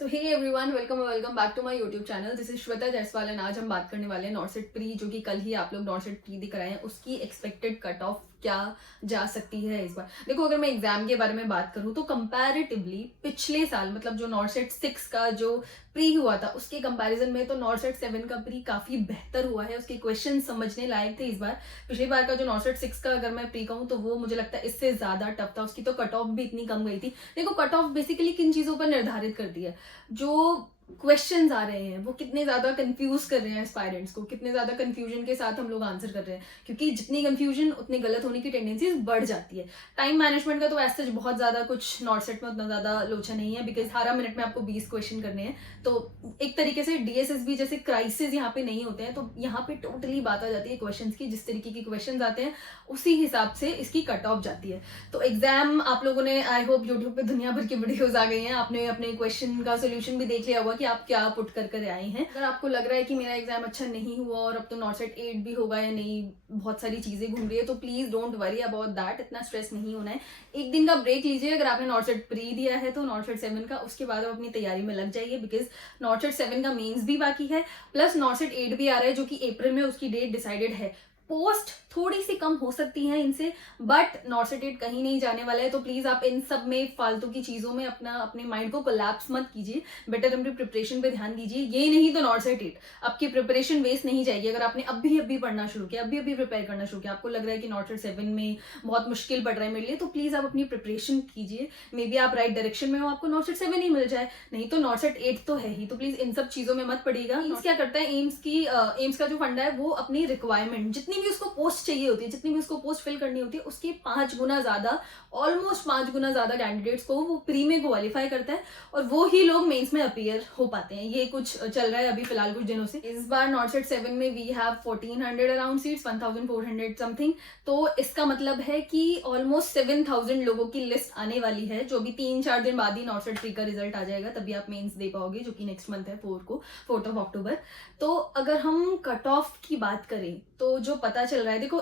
तो hey everyone, welcome back to my YouTube channel. This is Shweta Jaiswal and आज हम बात करने वाले हैं नॉर्सेट प्री, जो कि कल ही आप लोग नॉर्सेट प्री दिख रहे हैं। उसकी एक्सपेक्टेड कट ऑफ क्या जा सकती है इस बार। देखो, अगर मैं एग्जाम के बारे में बात करूं तो कंपैरेटिवली पिछले साल मतलब जो नॉर्सेट 6 का जो प्री हुआ था उसके कंपैरिजन में तो नॉर्सेट 7 का प्री काफी बेहतर हुआ है। उसके क्वेश्चन समझने लायक थे इस बार। पिछली बार का जो नॉर्सेट 6 का अगर मैं प्री कहूँ तो वो मुझे लगता है इससे ज्यादा टफ था। उसकी तो कट ऑफ भी इतनी कम गई थी। देखो, कट ऑफ बेसिकली किन चीजों पर निर्धारित करती है, जो क्वेश्चंस आ रहे हैं वो कितने ज्यादा कंफ्यूज कर रहे हैं एस्पायरेंट्स को, कितने ज्यादा कंफ्यूजन के साथ हम लोग आंसर कर रहे हैं, क्योंकि जितनी कंफ्यूजन उतनी गलत होने की टेंडेंसीज बढ़ जाती है। टाइम मैनेजमेंट का तो ऐसे बहुत ज्यादा कुछ नॉर्सेट में उतना ज्यादा लोचा नहीं है, बिकॉज 18 मिनट में आपको 20 क्वेश्चन करने हैं। तो एक तरीके से डीएसएसबी जैसे क्राइसिस यहाँ पे नहीं होते हैं। तो यहाँ पे टोटली बात आ जाती है क्वेश्चन की। जिस तरीके के क्वेश्चन आते हैं उसी हिसाब से इसकी कट ऑफ जाती है। तो एग्जाम आप लोगों ने, आई होप यूट्यूब पे दुनिया भर की वीडियोस आ गई हैं, आपने अपने क्वेश्चन का सोल्यूशन भी देख लिया होगा कि आप क्या पुट कर आए हैं। अगर आपको लग रहा है कि मेरा एग्जाम अच्छा नहीं हुआ और अब तो नॉर्सेट 8 भी होगा या नहीं, बहुत सारी चीजें घूम रही है, तो please don't worry about that. इतना स्ट्रेस नहीं होना है। एक दिन का ब्रेक लीजिए। अगर आपने नॉर्सेट प्री दिया है तो नॉर्सेट 7 का उसके बाद आप अपनी तैयारी में लग जाइए, बिकॉज नॉर्सेट 7 का मेंस भी बाकी है, प्लस नॉर्सेट 8 भी आ रहा है, जो कि अप्रैल में उसकी डेट डिसाइडेड है। पोस्ट थोड़ी सी कम हो सकती है इनसे, बट नॉर्सेट 8 कहीं नहीं जाने वाला है। तो प्लीज आप इन सब में फालतू की चीजों में अपने माइंड को कोलैप्स मत कीजिए। बेटर अपनी प्रिपरेशन पे ध्यान दीजिए। ये नहीं तो नॉर्सेट 8 आपकी प्रिपरेशन वेस्ट नहीं जाएगी। अगर आपने अभी पढ़ना शुरू किया, अभी प्रिपेयर करना शुरू किया, आपको लग रहा है कि नॉर्सेट 7 में बहुत मुश्किल पड़ रहा है मेरे लिए, तो प्लीज आप अपनी प्रिपरेशन कीजिए। मे बी आप राइट डायरेक्शन में हो, आपको नॉर्सेट 7 ही मिल जाए, नहीं तो नॉर्सेट 8 तो है ही। तो प्लीज इन सब चीजों में मत पड़िएगा। एम्स क्या करता है, एम्स का जो फंडा है वो अपनी रिक्वायरमेंट, जितनी भी उसको पोस्ट चाहिए होती है, जितनी भी उसको पोस्ट फिल करनी होती है, उसके 5 गुना ज्यादा, ऑलमोस्ट 5 गुना ज्यादा कैंडिडेट्स को वो प्री में क्वालिफाई करता है, और वो ही लोग मेंस में अपीयर हो पाते हैं। ये कुछ चल रहा है अभी फिलहाल कुछ दिनों से। इस बार नॉर्सेट 7 में we have 1400 around seats, 1400 something. तो इसका मतलब है कि ऑलमोस्ट 7000 लोगों की लिस्ट आने वाली है, जो भी 3-4 दिन बाद ही नॉर्सेट प्री का रिजल्ट आ जाएगा, तभी आप मेंस दे पाओगे, जो कि नेक्स्ट मंथ है 4 ऑफ अक्टूबर। तो अगर हम कट ऑफ की बात करें तो जो पता चल रहा है, देखो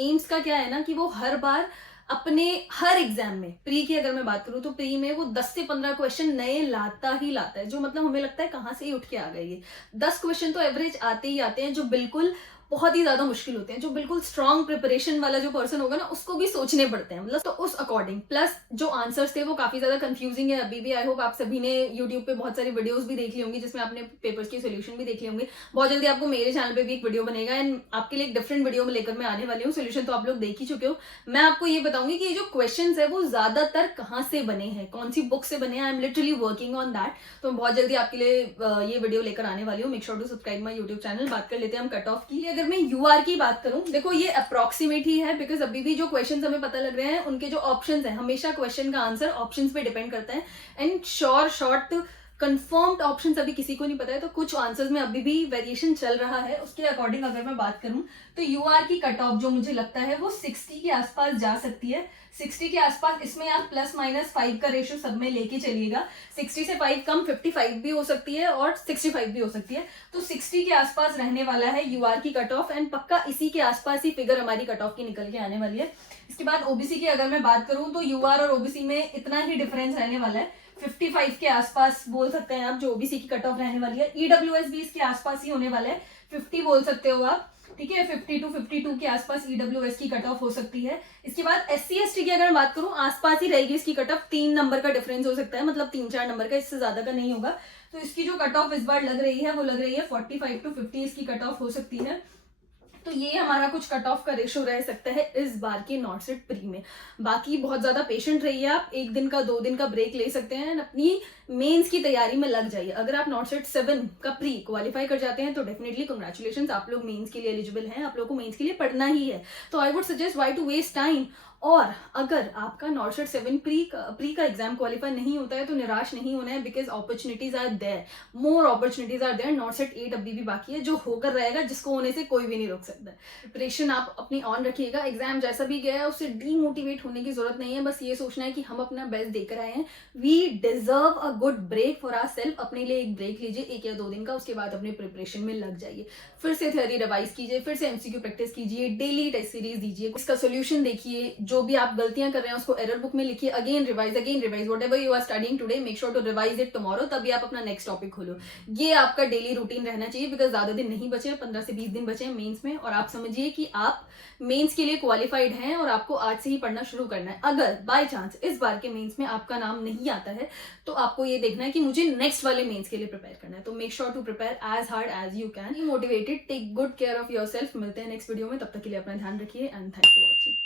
एम्स का क्या है ना कि वो हर बार अपने हर एग्जाम में, प्री की अगर मैं बात करूं तो प्री में वो 10 से 15 क्वेश्चन नए लाता है, जो मतलब हमें लगता है कहां से ही उठ के आ गए। ये 10 क्वेश्चन तो एवरेज आते ही आते हैं, जो बिल्कुल बहुत ही ज्यादा मुश्किल होते हैं, जो बिल्कुल स्ट्रॉन्ग प्रिपरेशन वाला जो पर्सन होगा ना उसको भी सोचने पड़ते हैं, मतलब तो उस अकॉर्डिंग। प्लस जो आंसर्स थे वो काफी ज्यादा कंफ्यूजिंग है अभी भी। आई होप आप सभी ने यूट्यूब पे बहुत सारी वीडियोस भी देख ली होंगी, जिसमें आपने पेपर्स के सोल्यूशन भी देख लिए होंगे। बहुत जल्दी आपको मेरे चैनल पे भी एक वीडियो बनेगा, एंड आपके लिए एक डिफरेंट वीडियो में लेकर मैं आने वाली हूँ। सोल्यूशन तो आप लोग देख ही चुके हो। मैं आपको ये बताऊंगी कि ये जो क्वेश्चन है वो ज्यादातर कहाँ से बने हैं, कौन सी बुक से बने हैं। I am literally working on that. तो मैं बहुत जल्दी आपके लिए ये वीडियो लेकर आने वाली हूँ। Make sure to subscribe my YouTube channel. बात कर लेते हैं हम कट ऑफ की। अगर मैं यूआर की बात करूं, देखो ये अप्रोक्सीमेट ही है, बिकॉज अभी भी जो क्वेश्चंस हमें पता लग रहे हैं उनके जो ऑप्शंस हैं, हमेशा क्वेश्चन का आंसर ऑप्शंस पे डिपेंड करता है, एंड शॉर्ट कंफर्म्ड ऑप्शंस अभी किसी को नहीं पता है। तो कुछ आंसर्स में अभी भी वेरिएशन चल रहा है। उसके अकॉर्डिंग अगर मैं बात करूं तो यूआर की कट ऑफ जो मुझे लगता है वो 60 के आसपास जा सकती है। 60 के आसपास, इसमें आप +-5 का रेशियो सब में लेके चलिएगा। 60 से 5 कम 55 भी हो सकती है और 65 भी हो सकती है। तो 60 के आसपास रहने वाला है यूआर की कट ऑफ, एंड पक्का इसी के आसपास ही फिगर हमारी कट ऑफ की निकल के आने वाली है। इसके बाद ओबीसी की अगर मैं बात करूं तो यूआर और ओबीसी में इतना ही डिफरेंस रहने वाला है। 55 के आसपास बोल सकते हैं आप, जो ओबीसी की कट ऑफ रहने वाली है। ईडब्ल्यूएस भी इसके आसपास ही होने वाला है, 50 बोल सकते हो आप, ठीक है। 52 के आसपास ईडब्ल्यूएस की कट ऑफ हो सकती है। इसके बाद एससी एसटी की अगर मैं बात करूं, आसपास ही रहेगी इसकी कट ऑफ। 3 नंबर का डिफरेंस हो सकता है, मतलब 3-4 नंबर का, इससे ज्यादा का नहीं होगा। तो इसकी जो कट ऑफ इस बार लग रही है वो लग रही है 45-50 इसकी कट ऑफ हो सकती है। तो ये हमारा कुछ कट ऑफ का रेशो रह सकता है इस बार के नॉर्सेट प्री में। बाकी बहुत ज्यादा पेशेंट रहिए आप, 1 दिन का 2 दिन का ब्रेक ले सकते हैं, अपनी मेंस की तैयारी में लग जाइए। अगर आप नॉर्सेट 7 का प्री क्वालिफाई कर जाते हैं तो डेफिनेटली कंग्रेचुलेशंस, आप लोग मेंस के लिए एलिजिबल हैं, आप लोग को मेंस के लिए पढ़ना ही है। तो I would suggest why to waste time. और अगर आपका नॉर्सेट 7 प्री का एग्जाम क्वालिफाई नहीं होता है तो निराश नहीं होना है, because opportunities are there, more opportunities are there. NORCET 8 अभी भी बाकी है, जो होकर रहेगा, जिसको होने से कोई भी नहीं रोक सकता। प्रिपरेशन आप अपनी ऑन रखिएगा। एग्जाम जैसा भी गया है उससे डीमोटिवेट होने की जरूरत नहीं है। बस ये सोचना है कि हम अपना बेस्ट देकर आए हैं, we deserve a good break for our self, अपने लिए एक ब्रेक लीजिए 1 या 2 दिन का, उसके बाद अपने प्रिपरेशन में लग जाइए, फिर से थ्योरी रिवाइज कीजिए, फिर से एमसीक्यू प्रैक्टिस कीजिए, डेली टेस्ट सीरीज दीजिए, इसका सोल्यूशन देखिए, जो भी आप गलतियां कर रहे हैं उसको एरर बुक में लिखिए, again revise whatever you are studying today, make sure to revise it tomorrow, तभी आप अपना नेक्स्ट टॉपिक खोलो। ये आपका डेली रूटीन रहना चाहिए, बिकॉज ज्यादा दिन नहीं बचे, 15 से 20 दिन बचे हैं मेंस में, और आप समझिए कि आप मेंस के लिए क्वालिफाइड हैं और आपको आज से ही पढ़ना शुरू करना है। अगर बाय चांस इस बार के मेंस में आपका नाम नहीं आता है तो आपको ये देखना है कि मुझे नेक्स्ट वाले मेंस के लिए प्रिपेयर करना है, तो make sure to prepare as hard as you can, be motivated, take good care of yourself. मिलते हैं नेक्स्ट वीडियो में, तब तक के लिए अपना ध्यान रखिए एंड थैंक्स फॉर वॉचिंग।